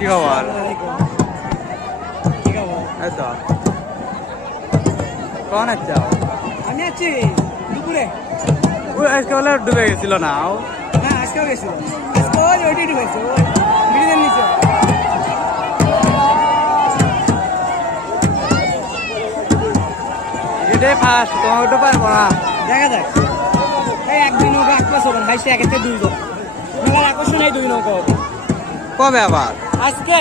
কি খবর? কি খবর? এই তো কখন যাও? আমি আছি দুপুরে। আজকে বলে ডুবে গেছিল না? হ্যাঁ আজকেও গেছিল। আজকে ওই ওইটাই ডুবেছে, ওই ব্রিজের নিচে। এটাই ফার্স্ট, তোমার ওটা পারবো না। দেখা যাক, এই একদিন নৌকা আকর্ষণ হবে, ভাই সে একেতে দুইজন মেলার আকর্ষণ এই দুই নৌকা হবে। কবে আবার? আজকে